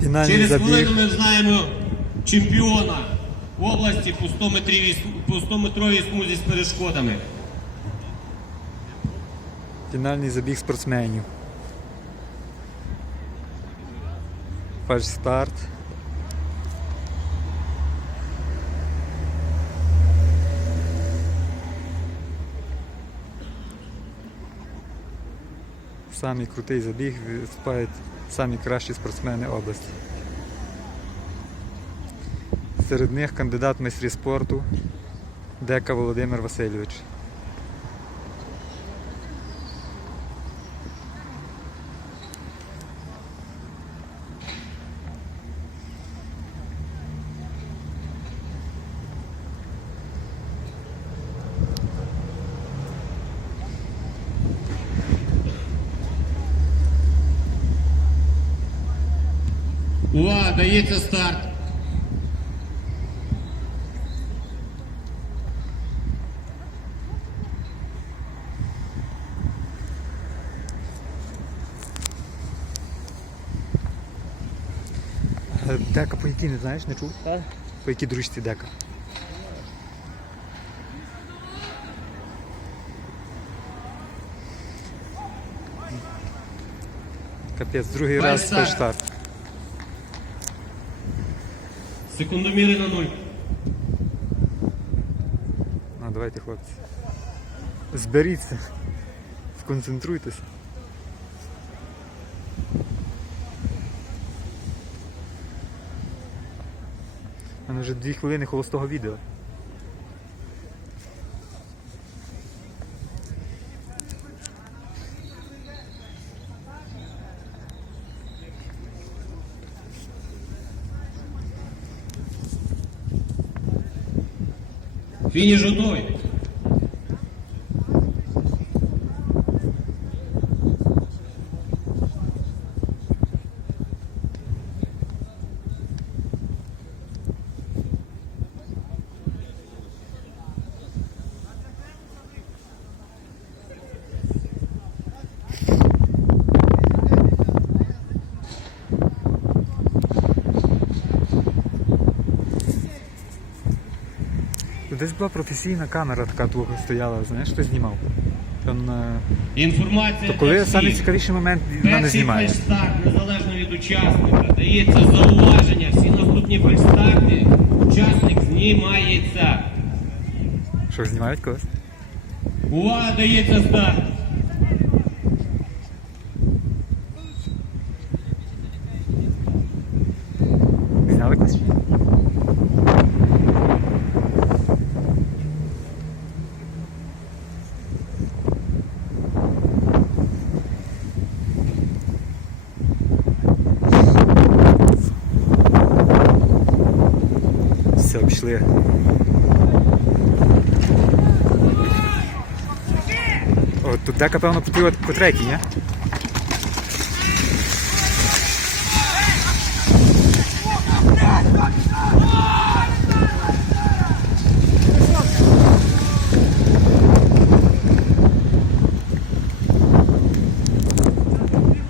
Фінальний Через забіг. хвилину ми знаємо чемпіона області по 100-метровій, по 100-метровій смузі з перешкодами. Фінальний забіг спортсменів. Фальш-старт. Самий крутий забіг виступають самі кращі спортсмени області. Серед них кандидат в майстрі спорту Дека Володимир Васильович. Увага, дається старт. Дека по якій не знаєш, не чув? Так. По якій дружці дека? Капець, другий раз Фальстарт. фальштарт. Секундоміри на нуль. А, давайте, хлопці. Зберіться. Сконцентруйтеся. У мене вже дві хвилини холостого відео. Фініш є Тут Десь була професійна камера така твого стояла, знаєш, хто знімав. Там, е, Інформація. то коли найцікавіший момент вона не Перший знімає. незалежно від учасника, дається зауваження. Всі наступні фальстарти учасник знімається. Що ж знімають когось? Увага, дається старт. Зняли когось? Все, пішли. О, тут дека, певно, ні?